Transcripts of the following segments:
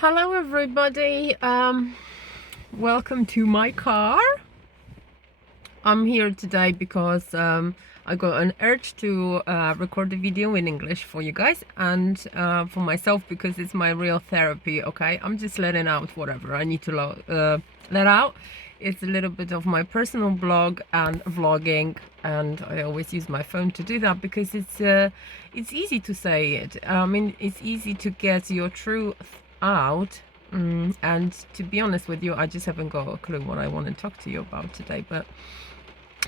Hello everybody, welcome to my car. I'm here today because I got an urge to record a video in English for you guys and for myself because it's my real therapy. Okay, I'm just letting out whatever I need to let out. It's a little bit of my personal blog and vlogging, and I always use my phone to do that because it's easy to say it. I mean, it's easy to get your truth out. And to be honest with you, I just haven't got a clue what I want to talk to you about today. But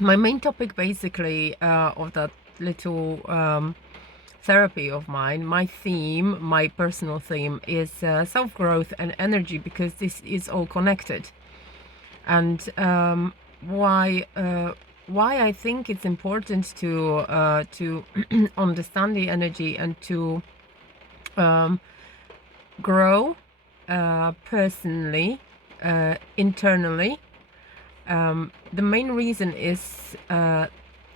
my main topic, basically, of that little therapy of mine, my theme, my personal theme, is self-growth and energy, because this is all connected. And why I think it's important to understand the energy and to grow personally, internally. The main reason is to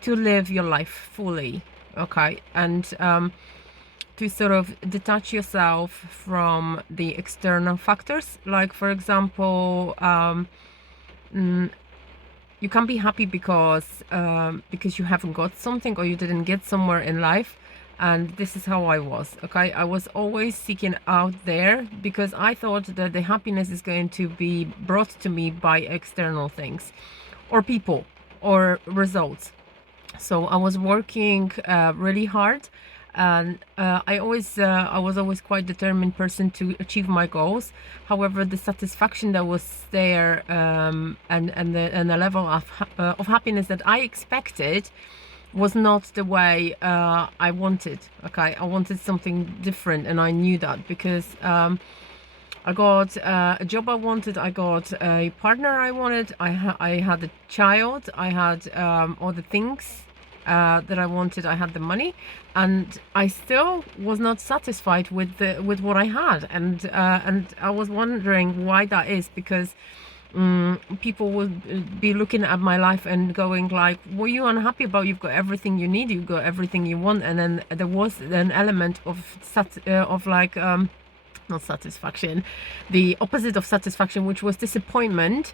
live your life fully, okay, and to sort of detach yourself from the external factors. Like, for example, you can't be happy because you haven't got something or you didn't get somewhere in life. And this is how I was, okay? I was always seeking out there because I thought that the happiness is going to be brought to me by external things or people or results. So I was working really hard, and I was always quite determined person to achieve my goals. However, the satisfaction that was there, and the level of happiness that I expected was not the way I wanted. Okay, I wanted something different, and I knew that because I got a job I wanted, I got a partner I wanted, I had a child, I had all the things that I wanted, I had the money, and I still was not satisfied with what I had, and I was wondering why that is, because people would be looking at my life and going like, what are you unhappy about? You've got everything you need, you've got everything you want. And then there was an element of not satisfaction, the opposite of satisfaction, which was disappointment.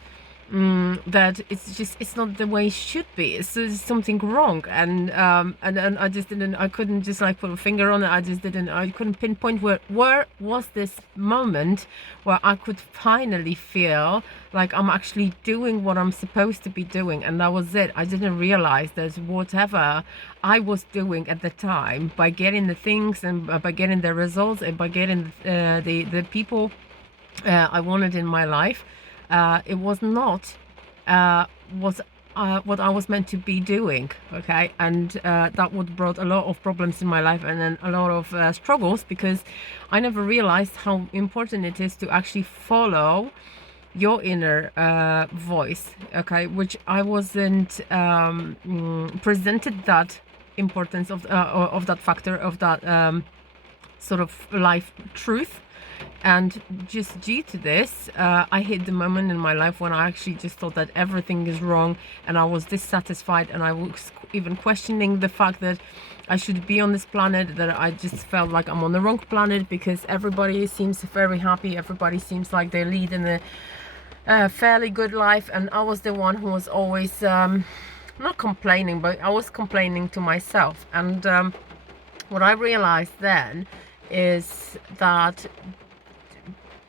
That it's not the way it should be. It's something wrong, and I just didn't. I couldn't just like put a finger on it. I couldn't pinpoint where was this moment where I could finally feel like I'm actually doing what I'm supposed to be doing, and that was it. I didn't realize that whatever I was doing at the time, by getting the things and by getting the results and by getting the people I wanted in my life, it was not what I was meant to be doing, okay? And that would brought a lot of problems in my life, and then a lot of struggles, because I never realized how important it is to actually follow your inner voice, okay? Which I wasn't presented that importance of that factor, of that sort of life truth. And just due to this, I hit the moment in my life when I actually just thought that everything is wrong, and I was dissatisfied, and I was even questioning the fact that I should be on this planet, that I just felt like I'm on the wrong planet, because everybody seems very happy, everybody seems like they lead in a fairly good life, and I was the one who was always not complaining, but I was complaining to myself. And what I realized then is that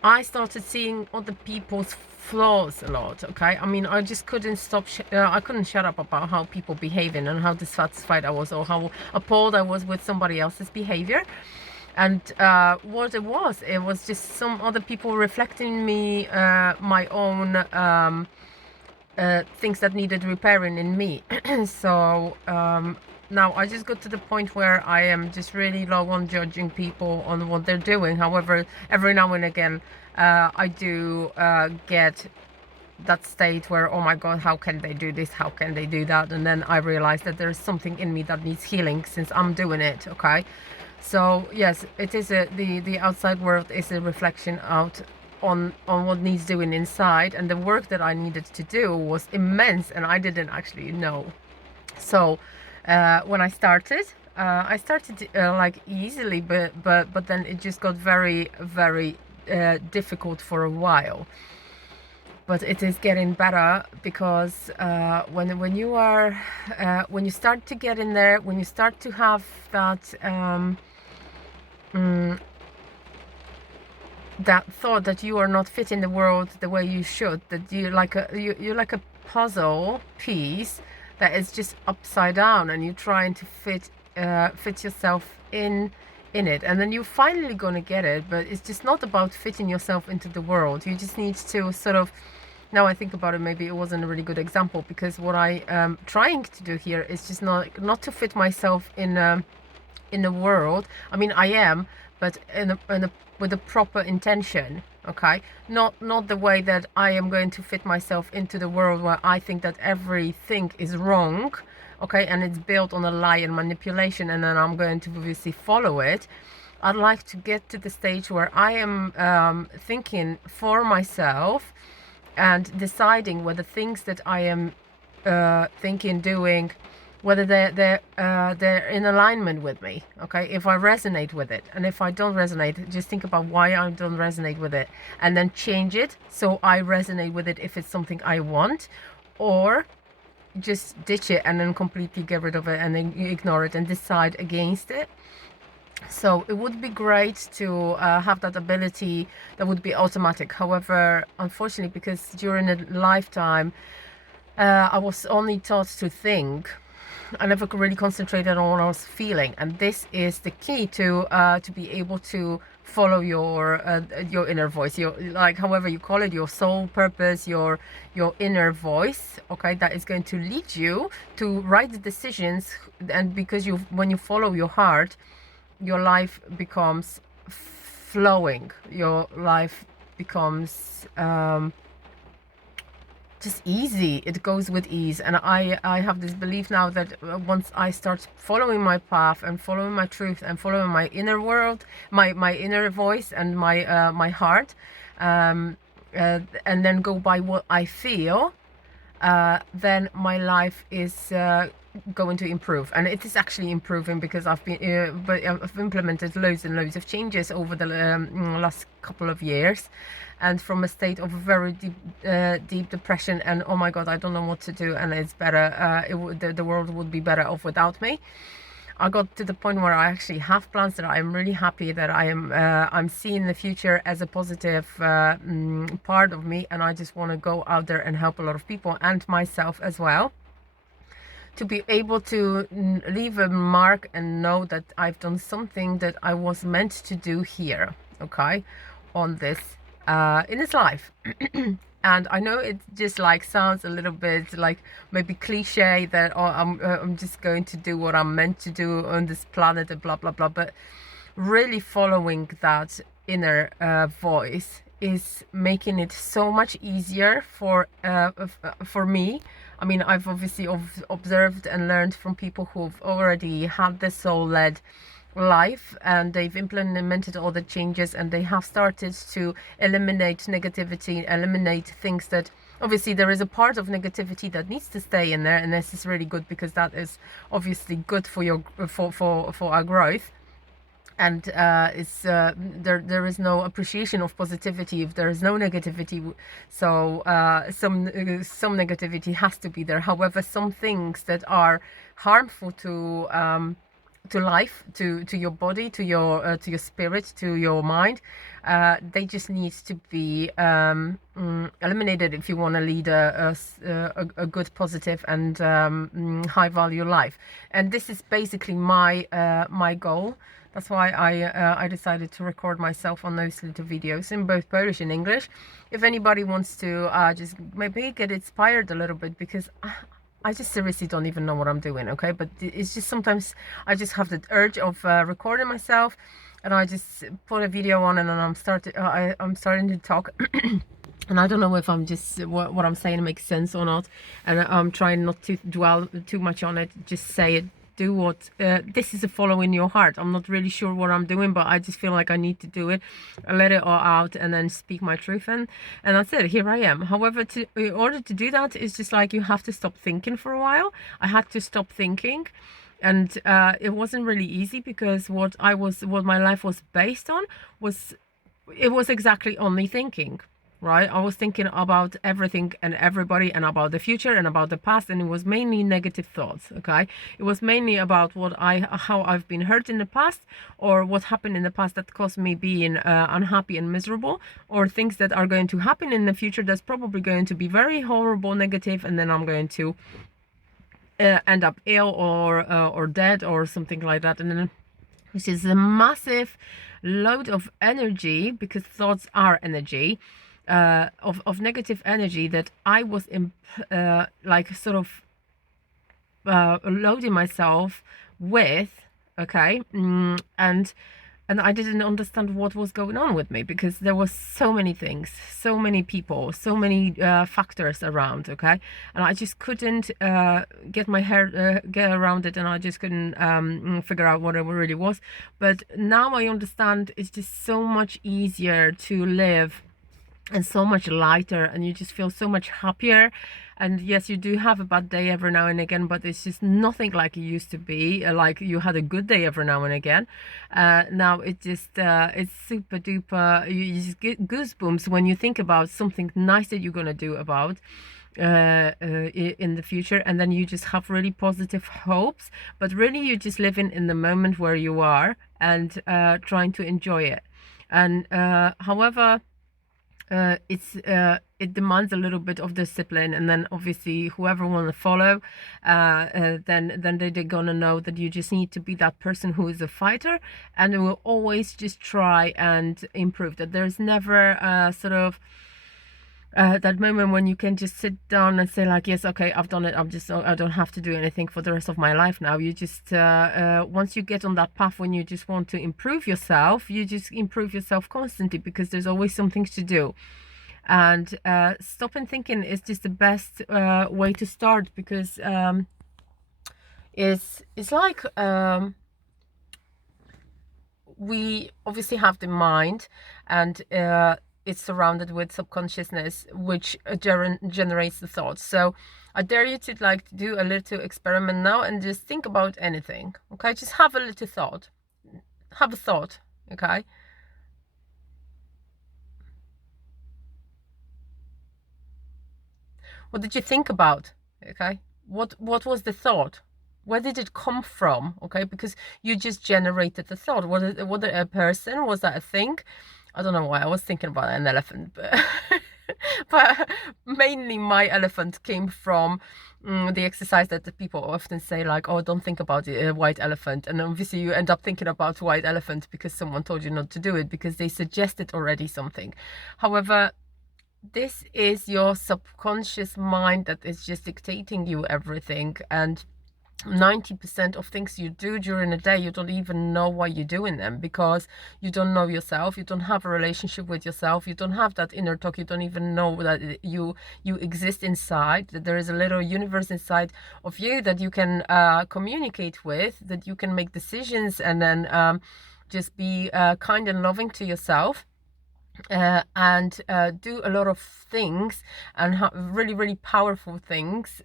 I started seeing other people's flaws a lot, okay? I mean, I just couldn't stop, I couldn't shut up about how people behaving and how dissatisfied I was, or how appalled I was with somebody else's behavior. And what it was just some other people reflecting me, my own things that needed repairing in me. So now I just got to the point where I am just really low on judging people on what they're doing. However, every now and again I do get that state where, oh my god, how can they do this, how can they do that? And then I realize that there's something in me that needs healing, since I'm doing it, okay? So yes, it is the outside world is a reflection out on what needs doing inside, and the work that I needed to do was immense, and I didn't actually know. So when I started like easily, but then it just got very, very difficult for a while, but it is getting better, because when you are when you start to get in there, when you start to have that that thought that you are not fit in the world the way you should, that you're like a puzzle piece that is just upside down, and you're trying to fit yourself in it, and then you're finally gonna get it. But it's just not about fitting yourself into the world. You just need to sort of, now I think about it, maybe it wasn't a really good example, because what I am trying to do here is just not to fit myself in the world. I mean, I am, but with a proper intention. Okay, not the way that I am going to fit myself into the world where I think that everything is wrong, okay, and it's built on a lie and manipulation, and then I'm going to obviously follow it. I'd like to get to the stage where I am thinking for myself and deciding whether things that I am thinking, doing, whether they're in alignment with me. Okay, if I resonate with it, and if I don't resonate, just think about why I don't resonate with it, and then change it so I resonate with it if it's something I want, or just ditch it and then completely get rid of it and then ignore it and decide against it. So it would be great to have that ability that would be automatic. However, unfortunately, because during a lifetime I was only taught to think, I never really concentrated on what I was feeling, and this is the key to be able to follow your inner voice, your, like, however you call it, your soul purpose, your inner voice. Okay, that is going to lead you to right decisions, and because when you follow your heart, your life becomes flowing. Your life becomes just easy. It goes with ease. And I have this belief now that once I start following my path and following my truth and following my inner world, my inner voice and my heart, and then go by what I feel, then my life is going to improve. And it is actually improving, because I've implemented loads and loads of changes over the last couple of years, and from a state of very deep depression and oh my god, I don't know what to do, and it's better, the world would be better off without me. I got to the point where I actually have plans that I'm really happy that I'm seeing the future as a positive part of me, and I just want to go out there and help a lot of people, and myself as well, to be able to leave a mark and know that I've done something that I was meant to do here, okay, on this in this life. And I know it just like sounds a little bit like maybe cliche that, oh, I'm just going to do what I'm meant to do on this planet and blah blah blah, but really following that inner voice is making it so much easier for me. I mean, I've obviously observed and learned from people who've already had this soul-led life, and they've implemented all the changes, and they have started to eliminate negativity, eliminate things that obviously there is a part of negativity that needs to stay in there, and this is really good because that is obviously good for your for our growth. And it's there is no appreciation of positivity if there is no negativity. So some negativity has to be there. However, some things that are harmful to life, to your body, to your spirit, to your mind, they just need to be eliminated if you want to lead a good, positive and high value life. And this is basically my my goal. That's why I decided to record myself on those little videos in both Polish and English. If anybody wants to just maybe get inspired a little bit, because I just seriously don't even know what I'm doing, okay? But it's just sometimes I just have the urge of recording myself, and I just put a video on, and then I'm starting to talk. And I don't know if I'm just what I'm saying makes sense or not, and I'm trying not to dwell too much on it. Just say it. Do what this is a follow in your heart. I'm not really sure what I'm doing, but I just feel like I need to do it. I let it all out and then speak my truth, and that's it. Here I am. However, in order to do that, it's just like you have to stop thinking for a while. I had to stop thinking, and it wasn't really easy, because what my life was based on was it was exactly only thinking, right? I was thinking about everything and everybody and about the future and about the past, and it was mainly negative thoughts. Okay, it was mainly about how I've been hurt in the past, or what happened in the past that caused me being unhappy and miserable, or things that are going to happen in the future that's probably going to be very horrible, negative, and then I'm going to end up ill or dead or something like that, and then this is a massive load of energy, because thoughts are energy, of negative energy that I was in, like sort of loading myself with. Okay, and I didn't understand what was going on with me, because there was so many things, so many people, so many factors around. Okay, and I just couldn't get my hair get around it, and I just couldn't figure out what it really was. But now I understand it's just so much easier to live and so much lighter, and you just feel so much happier. And yes, you do have a bad day every now and again, but it's just nothing like it used to be, like you had a good day every now and again. Now it just it's super duper, you just get goosebumps when you think about something nice that you're gonna do about in the future, and then you just have really positive hopes, but really you're just living in the moment where you are, and trying to enjoy it. And however, it demands a little bit of discipline, and then obviously whoever want to follow, then they're gonna know that you just need to be that person who is a fighter, and will always just try and improve. That there's never sort of that moment when you can just sit down and say like, yes, okay, I've done it, I don't have to do anything for the rest of my life now. You just once you get on that path, when you just want to improve yourself, you just improve yourself constantly, because there's always something to do. And stopping thinking is just the best way to start, because it's like we obviously have the mind, and it's surrounded with subconsciousness, which generates the thoughts. So I dare you to like do a little experiment now, and just think about anything. Okay, just have a little thought. Have a thought. Okay. What did you think about? Okay. What was the thought? Where did it come from? Okay, because you just generated the thought. Was it a person? Was that a thing? I don't know why I was thinking about an elephant, but but mainly my elephant came from the exercise that the people often say, like, oh, don't think about a white elephant, and obviously you end up thinking about white elephant because someone told you not to do it, because they suggested already something. However, this is your subconscious mind that is just dictating you everything, and 90% of things you do during the day, you don't even know why you're doing them, because you don't know yourself, you don't have a relationship with yourself, you don't have that inner talk, you don't even know that you exist inside, that there is a little universe inside of you that you can communicate with, that you can make decisions, and then just be kind and loving to yourself. And do a lot of things, and really, really powerful things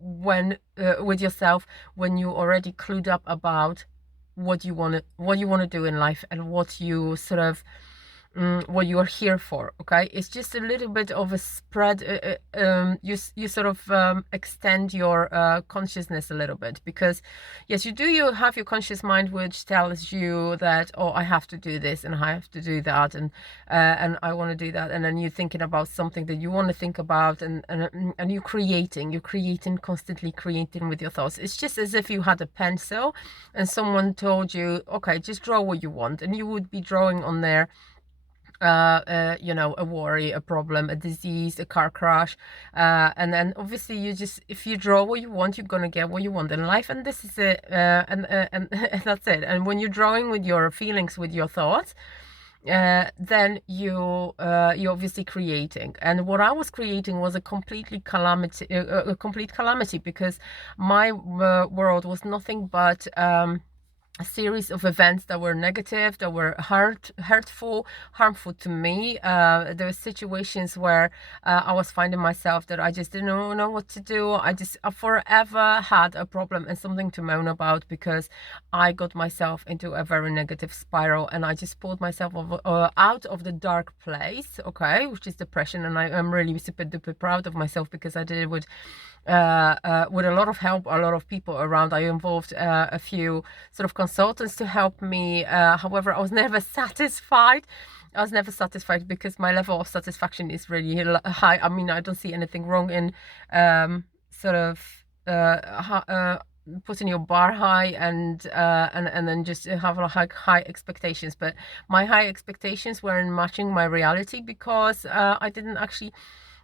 when with yourself, when you already clued up about what you want to do in life, and what you sort of what you are here for. Okay, it's just a little bit of a spread. You sort of extend your consciousness a little bit, because yes, you have your conscious mind, which tells you that, oh, I have to do this and I have to do that, and I want to do that, and then you're thinking about something that you want to think about, and you're creating constantly creating with your thoughts. It's just as if you had a pencil and someone told you, okay, just draw what you want, and you would be drawing on there a worry, a problem, a disease, a car crash, and then obviously if you draw what you want, you're gonna get what you want in life, and this is it, and that's it. And when you're drawing with your feelings, with your thoughts, then you're obviously creating. And what I was creating was a complete calamity, because my world was nothing but a series of events that were negative, that were hurtful, harmful to me. There were situations where I was finding myself that I just didn't know what to do. I just forever had a problem and something to moan about, because I got myself into a very negative spiral, and I just pulled myself out of the dark place, okay, which is depression. And I am really super duper proud of myself, because I did it with a lot of help, a lot of people around. I involved a few sort of consultants to help me. However, I was never satisfied. I was never satisfied because my level of satisfaction is really high. I mean, I don't see anything wrong in sort of putting your bar high and then just have like high expectations. But my high expectations weren't matching my reality, because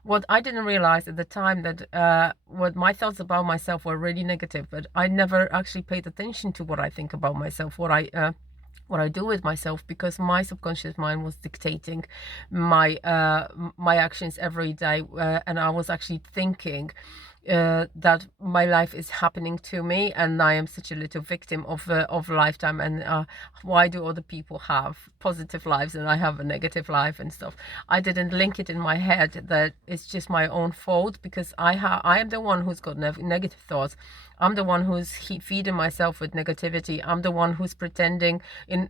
what I didn't realize at the time, that what my thoughts about myself were really negative, but I never actually paid attention to what I think about myself, what I do with myself, because my subconscious mind was dictating my actions every day, and I was actually thinking that my life is happening to me, and I am such a little victim of lifetime, and why do other people have positive lives and I have a negative life and stuff. I didn't link it in my head that it's just my own fault, because I am the one who's got negative thoughts. I'm the one who's feeding myself with negativity. I'm the one who's pretending in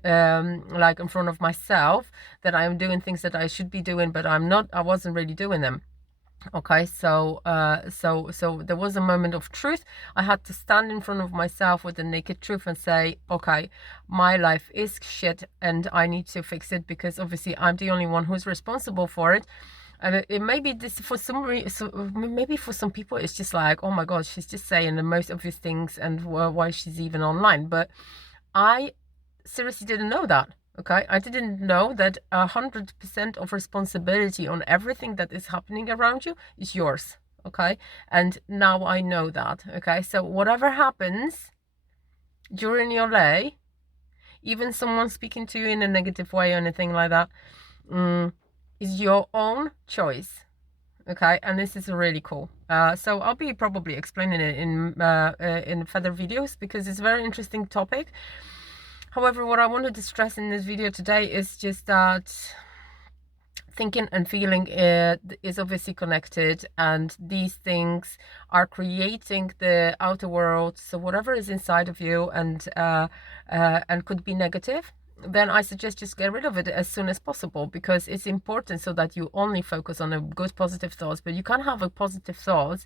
like in front of myself that I am doing things that I should be doing, but I'm not. I wasn't really doing them. Okay, so there was a moment of truth. I had to stand in front of myself with the naked truth and say, okay, my life is shit and I need to fix it, because obviously I'm the only one who's responsible for it. And it may be this for maybe for some people it's just like, oh my god, she's just saying the most obvious things, and why she's even online. But I seriously didn't know that. Okay, I didn't know that 100% of responsibility on everything that is happening around you is yours. Okay, and now I know that. Okay, so whatever happens during your day, even someone speaking to you in a negative way or anything like that, is your own choice. Okay, and this is really cool. So I'll be probably explaining it in further videos, because it's a very interesting topic. However, what I wanted to stress in this video today is just that thinking and feeling is obviously connected, and these things are creating the outer world. So whatever is inside of you and could be negative, then I suggest just get rid of it as soon as possible, because it's important, so that you only focus on a good positive thoughts. But you can't have a positive thoughts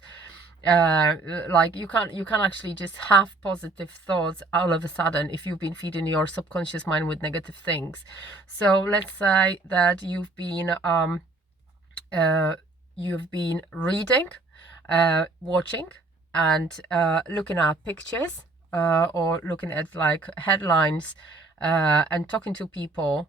like you can't actually just have positive thoughts all of a sudden if you've been feeding your subconscious mind with negative things. So let's say that you've been reading, watching, and looking at pictures, or looking at like headlines, and talking to people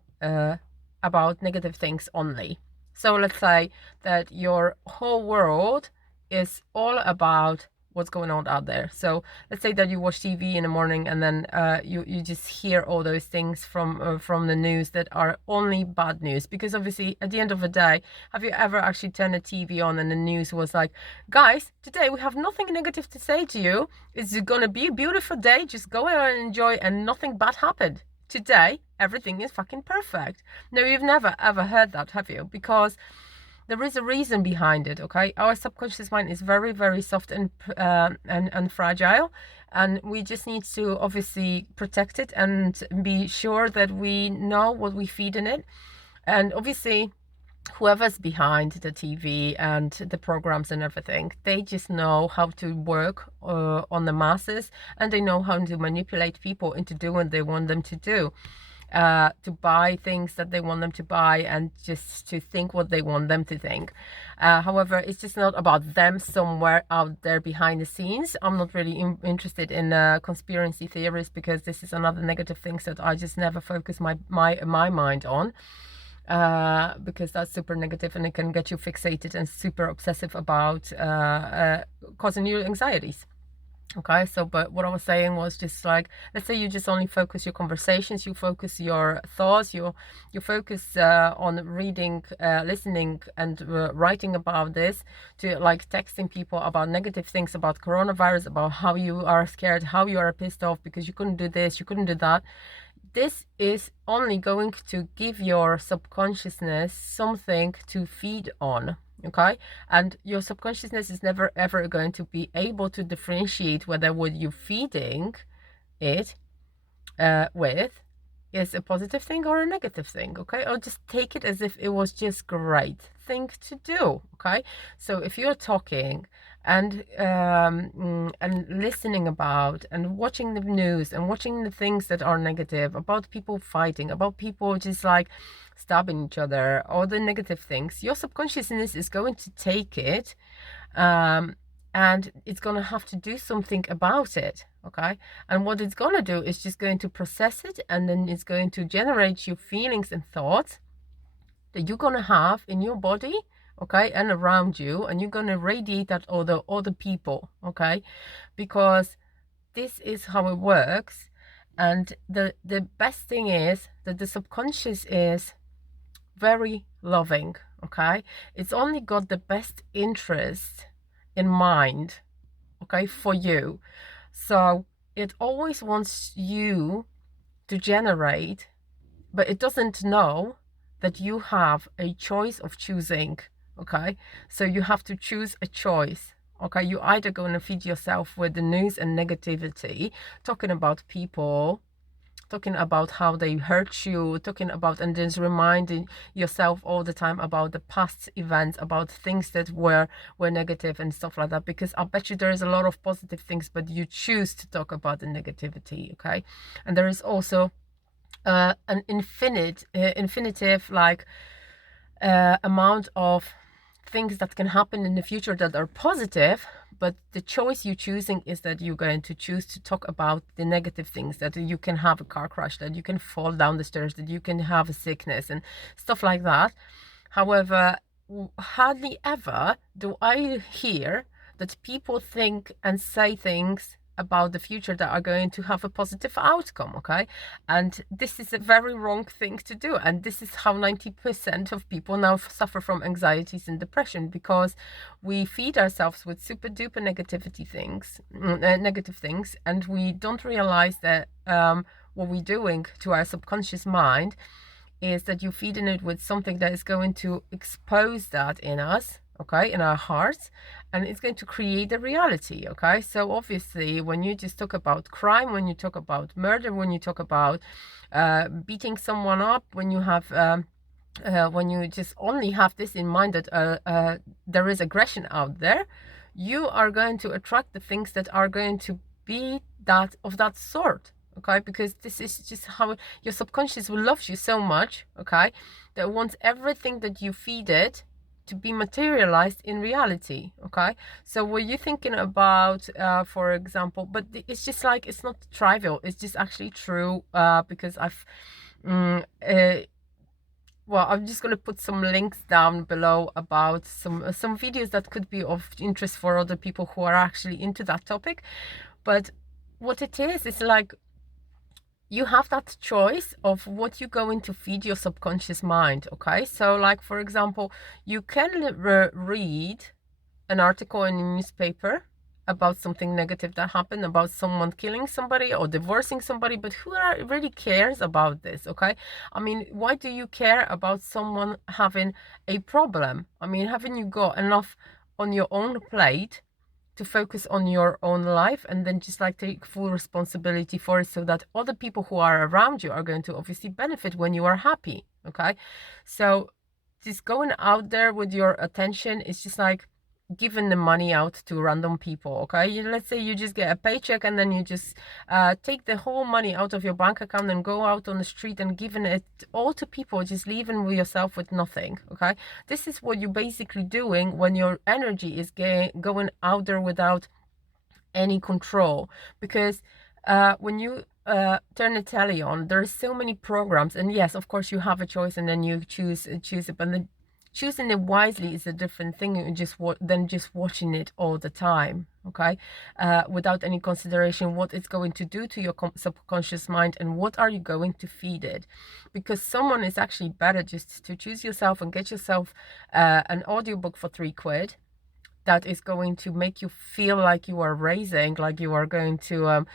about negative things only. So let's say that your whole world is all about what's going on out there. So let's say that you watch TV in the morning, and then you just hear all those things from the news that are only bad news. Because obviously at the end of the day, have you ever actually turned the TV on and the news was like, guys, today we have nothing negative to say to you, it's gonna be a beautiful day, just go out and enjoy, and nothing bad happened today, everything is fucking perfect. No, you've never ever heard that, have you? Because there is a reason behind it. Okay, our subconscious mind is very, very soft and fragile, and we just need to obviously protect it and be sure that we know what we feed in it. And obviously, whoever's behind the TV and the programs and everything, they just know how to work on the masses, and they know how to manipulate people into doing what they want them to do. To buy things that they want them to buy, and just to think what they want them to think. However, it's just not about them somewhere out there behind the scenes. I'm not really interested in conspiracy theories, because this is another negative thing that I just never focus my mind on, because that's super negative, and it can get you fixated and super obsessive about causing you anxieties. Okay, so but what I was saying was just like, let's say you just only focus your conversations, you focus your thoughts, you focus on reading, listening, and writing about this, to like texting people about negative things about coronavirus, about how you are scared, how you are pissed off because you couldn't do this, you couldn't do that. This is only going to give your subconsciousness something to feed on. Okay, and your subconsciousness is never ever going to be able to differentiate whether what you're feeding it with is a positive thing or a negative thing. Okay, or just take it as if it was just great thing to do. Okay, so if you're talking and listening about and watching the news and watching the things that are negative about people fighting, about people just like stabbing each other, all the negative things, your subconsciousness is going to take it, um, and it's going to have to do something about it. Okay, and what it's going to do is just going to process it, and then it's going to generate you feelings and thoughts that you're going to have in your body, okay, and around you, and you're going to radiate that other people. Okay, because this is how it works. And the best thing is that the subconscious is very loving. Okay, it's only got the best interest in mind, okay, for you. So it always wants you to generate, but it doesn't know that you have a choice of choosing. Okay, so you have to choose a choice. Okay, you either going to feed yourself with the news and negativity, talking about people, talking about how they hurt you, talking about, and just reminding yourself all the time about the past events, about things that were negative and stuff like that, because I bet you there is a lot of positive things, but you choose to talk about the negativity. Okay, and there is also an infinitive like amount of things that can happen in the future that are positive, but the choice you're choosing is that you're going to choose to talk about the negative things, that you can have a car crash, that you can fall down the stairs, that you can have a sickness and stuff like that. However, hardly ever do I hear that people think and say things about the future that are going to have a positive outcome. Okay, and this is a very wrong thing to do, and this is how 90% of people now suffer from anxieties and depression, because we feed ourselves with super duper negativity things, negative things, and we don't realize that what we're doing to our subconscious mind is that you're feeding it with something that is going to expose that in us, okay, in our hearts, and it's going to create a reality. Okay, so obviously when you just talk about crime, when you talk about murder, when you talk about beating someone up, when you have when you just only have this in mind, that there is aggression out there, you are going to attract the things that are going to be that of that sort. Okay, because this is just how your subconscious will love you so much, okay, that it wants everything that you feed it to be materialized in reality. Okay, so what you're thinking about, for example, but it's just like, it's not trivial, it's just actually true, because I've well, I'm just going to put some links down below about some videos that could be of interest for other people who are actually into that topic. But what it is like, you have that choice of what you're going to feed your subconscious mind. Okay, so like, for example, you can read an article in a newspaper about something negative that happened, about someone killing somebody or divorcing somebody, but who really cares about this? Okay, I mean, why do you care about someone having a problem? I mean, haven't you got enough on your own plate to focus on your own life, and then just like take full responsibility for it, so that other people who are around you are going to obviously benefit when you are happy? Okay, so just going out there with your attention is just like giving the money out to random people. Okay, let's say you just get a paycheck, and then you just take the whole money out of your bank account and go out on the street and giving it all to people, just leaving yourself with nothing. Okay, this is what you're basically doing when your energy is going out there without any control. Because when you turn the telly on, there's so many programs, and yes, of course, you have a choice, and then you choose it, but then choosing it wisely is a different thing than just watching it all the time. okay, without any consideration what it's going to do to your subconscious mind and what are you going to feed it. Because someone is actually better just to choose yourself and get yourself an audiobook for £3 that is going to make you feel like you are raising, like you are going to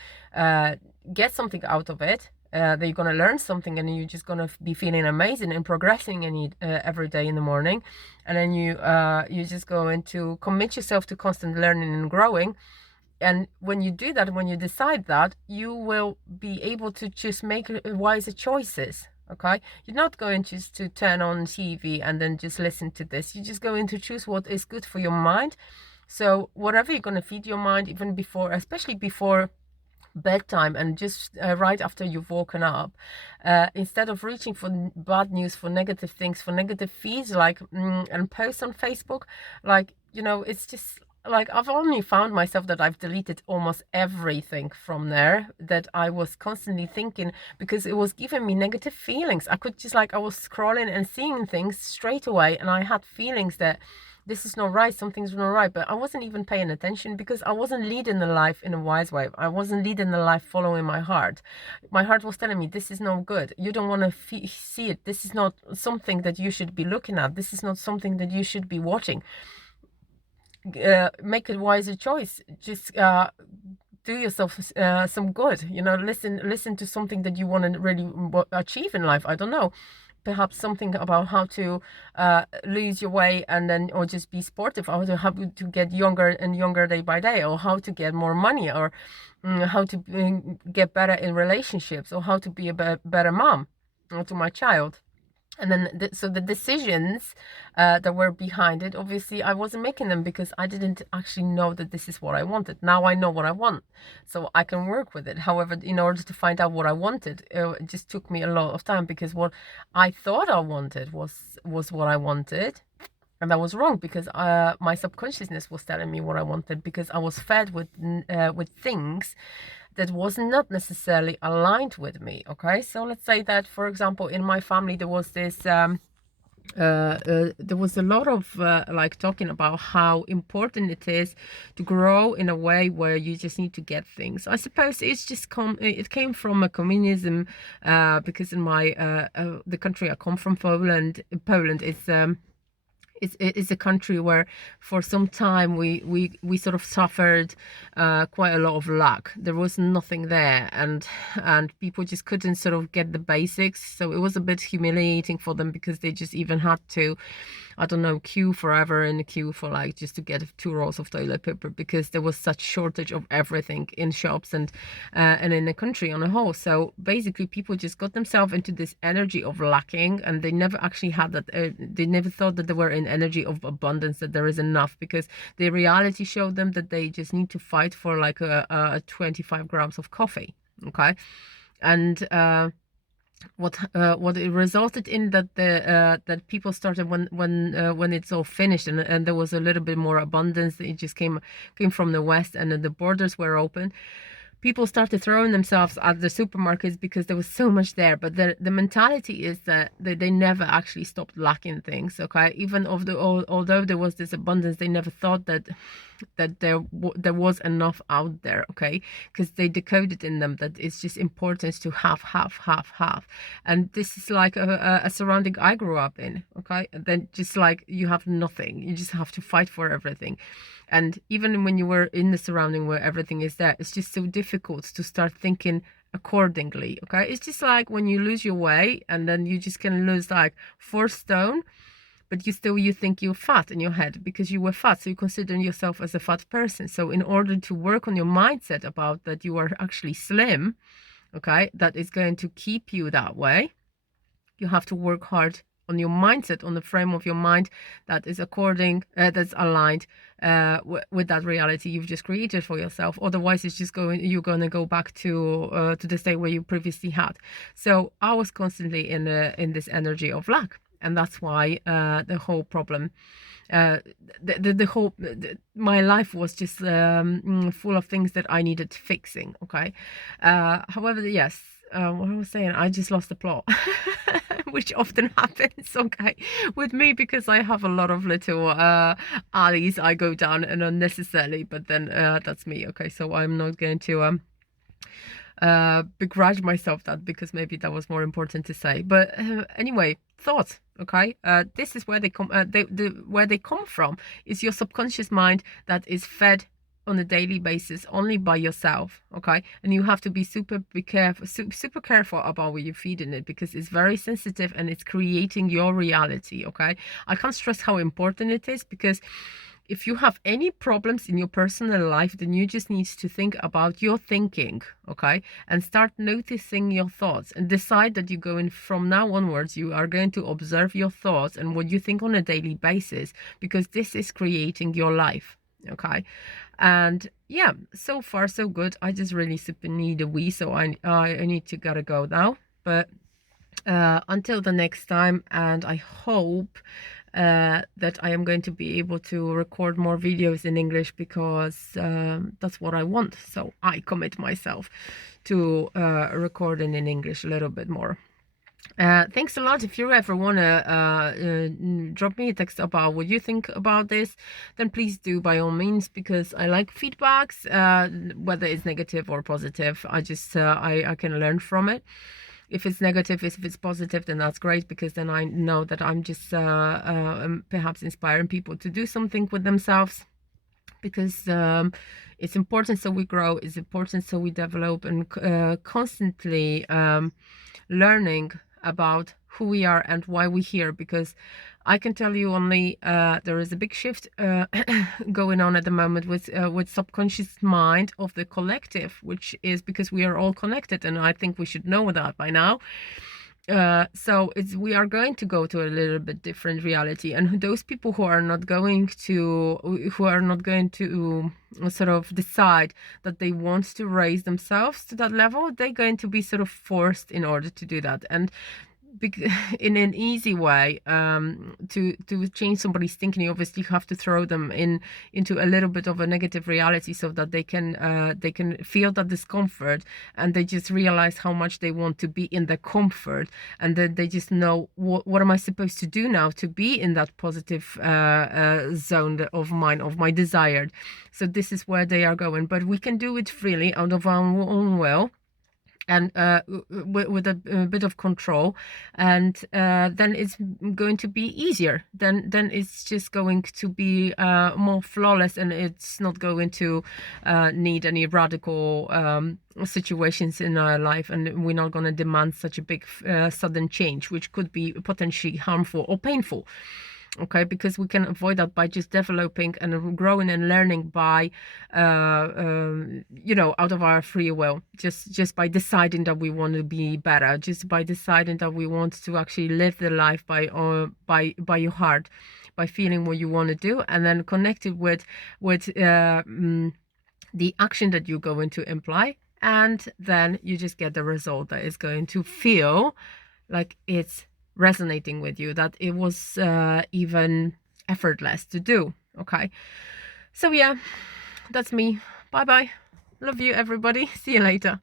get something out of it, that you're going to learn something, and you're just going to be feeling amazing and progressing every day in the morning. And then you're just going to commit yourself to constant learning and growing. And when you do that, when you decide that, you will be able to just make wiser choices. Okay, you're not going just to turn on TV and then just listen to this. You're just going to choose what is good for your mind. So whatever you're going to feed your mind, even before, especially before bedtime and just right after you've woken up, instead of reaching for bad news, for negative things, for negative feeds, like and posts on Facebook, like, you know, it's just like I've only found myself that I've deleted almost everything from there that I was constantly thinking, because it was giving me negative feelings. I could just, like, I was scrolling and seeing things straight away, and I had feelings that this is not right, something's not right, but I wasn't even paying attention because I wasn't leading the life in a wise way. I wasn't leading the life following my heart. My heart was telling me, this is no good. You don't want to see it. This is not something that you should be looking at. This is not something that you should be watching. Make a wiser choice. Just do yourself some good. You know, listen to something that you want to really achieve in life. I don't know, perhaps something about how to lose your weight, and then, or just be sportive, or how to get younger and younger day by day, or how to get more money, or how to get better in relationships, or how to be a better mom to my child. And then so the decisions that were behind it, obviously I wasn't making them because I didn't actually know that this is what I wanted. Now I know what I want, so I can work with it. However, in order to find out what I wanted, it just took me a lot of time, because what I thought I wanted was what I wanted. And that was wrong, because my subconsciousness was telling me what I wanted, because I was fed with things that was not necessarily aligned with me. Okay, so let's say that, for example, in my family there was this there was a lot of like talking about how important it is to grow in a way where you just need to get things. I suppose it's just it came from a communism, because in my the country I come from, Poland is it's a country where for some time we sort of suffered quite a lot of lack. There was nothing there, and people just couldn't sort of get the basics, so it was a bit humiliating for them, because they just even had to, I don't know, queue forever in the queue for, like, just to get 2 rolls of toilet paper, because there was such shortage of everything in shops and in the country on a whole. So basically people just got themselves into this energy of lacking, and they never actually had that, they never thought that they were in energy of abundance, that there is enough, because the reality showed them that they just need to fight for like a 25 grams of coffee. Okay, and what it resulted in, that that people started, when it's all finished, and there was a little bit more abundance, it just came from the west, and then the borders were open. People started throwing themselves at the supermarkets because there was so much there. But the mentality is that they never actually stopped lacking things. Okay, even although there was this abundance, they never thought that there was enough out there. Okay, because they decoded in them that it's just important to have. And this is like a surrounding I grew up in. Okay, and then just like you have nothing, you just have to fight for everything. And even when you were in the surrounding where everything is there, it's just so difficult to start thinking accordingly. Okay, it's just like when you lose your way, and then you just can lose like 4 stone, but you think you're fat in your head because you were fat, so you consider yourself as a fat person. So in order to work on your mindset about that you are actually slim, okay, that is going to keep you that way, you have to work hard on your mindset, on the frame of your mind that is that's aligned with that reality you've just created for yourself. Otherwise, it's just you're going to go back to the state where you previously had. So I was constantly in this energy of lack, and that's why the whole problem, my life was just full of things that I needed fixing. Okay, however, yes. What I was saying, I just lost the plot. which often happens, okay, with me, because I have a lot of little alleys I go down, and unnecessarily, but then that's me, okay. So I'm not going to begrudge myself that, because maybe that was more important to say. But anyway, thoughts, okay. This is where they come. Where they come from is your subconscious mind that is fed on a daily basis only by yourself, okay. And you have to be super careful about what you're feeding it, because it's very sensitive and it's creating your reality, okay. I can't stress how important it is, because if you have any problems in your personal life, then you just need to think about your thinking, okay? And start noticing your thoughts, and decide that you're going, from now onwards, you are going to observe your thoughts and what you think on a daily basis, because this is creating your life, okay? And yeah, so far so good. I just really super need a wee, so I need to gotta go now. But until the next time, and I hope that I am going to be able to record more videos in English, because that's what I want. So I commit myself to recording in English a little bit more. Thanks a lot. If you ever want to drop me a text about what you think about this, then please do, by all means, because I like feedbacks, whether it's negative or positive. I just I can learn from it. If it's negative, if it's positive, then that's great, because then I know that I'm just perhaps inspiring people to do something with themselves, because it's important so we grow, it's important so we develop, and constantly learning about who we are and why we're here. Because I can tell you only there is a big shift going on at the moment with subconscious mind of the collective, which is because we are all connected, and I think we should know that by now. So we are going to go to a little bit different reality, and those people who are not going to sort of decide that they want to raise themselves to that level, they're going to be sort of forced in order to do that. And in an easy way, to change somebody's thinking, you obviously have to throw them into a little bit of a negative reality, so that they can feel that discomfort, and they just realize how much they want to be in the comfort, and then they just know, what am I supposed to do now to be in that positive zone of mine, of my desired. So this is where they are going, but we can do it freely, out of our own will, and with a bit of control, and then it's going to be easier. Then it's just going to be more flawless, and it's not going to need any radical situations in our life, and we're not going to demand such a big sudden change, which could be potentially harmful or painful. Okay, because we can avoid that by just developing and growing and learning by out of our free will, just by deciding that we want to be better, just by deciding that we want to actually live the life by your heart, by feeling what you want to do, and then connect it with the action that you're going to imply, and then you just get the result that is going to feel like it's resonating with you, that it was even effortless to do. Okay, so yeah, that's me. Bye bye, love you everybody, see you later.